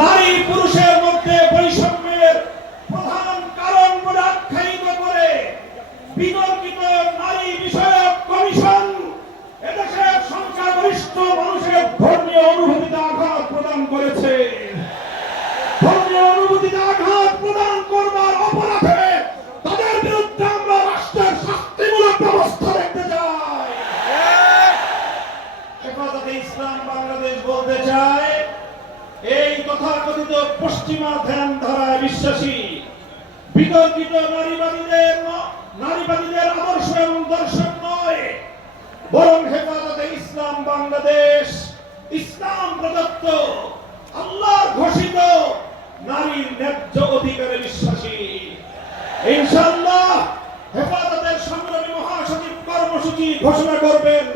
নারী পুরুষের মধ্যে বৈষম্যের প্রধান কারণ বলে আখ্যায়িত করে বিতর্কিত নারী বিষয়ক কমিশন এদেশের সংখ্যাগরিষ্ঠ মানুষের ধর্মীয় অনুভূতিতে আঘাত প্রদান করেছে। ধর্মীয় অনুভূতিতে আঘাত প্রদান করবার অপরাধে তাদের বিরুদ্ধে আমরা রাষ্ট্রের শাস্তিমূলক ব্যবস্থা দেখতে চাই। হেফাজতে ইসলাম বাংলাদেশ বলতে চায়, এই তথাকথিত পশ্চিমা ধ্যান ধারায় বিশ্বাসী বিতর্কিত নারীবাদীদের আদর্শ এবং দর্শন নয়, বরং হেফাজতে ইসলাম বাংলাদেশ ইসলাম প্রদত্ত আল্লাহ ঘোষিত নারীর ন্যায্য অধিকারে বিশ্বাসী। ইনশাআল্লাহ হেফাজতের সংগ্রামী মহাসচিব কর্মসূচি ঘোষণা করবেন।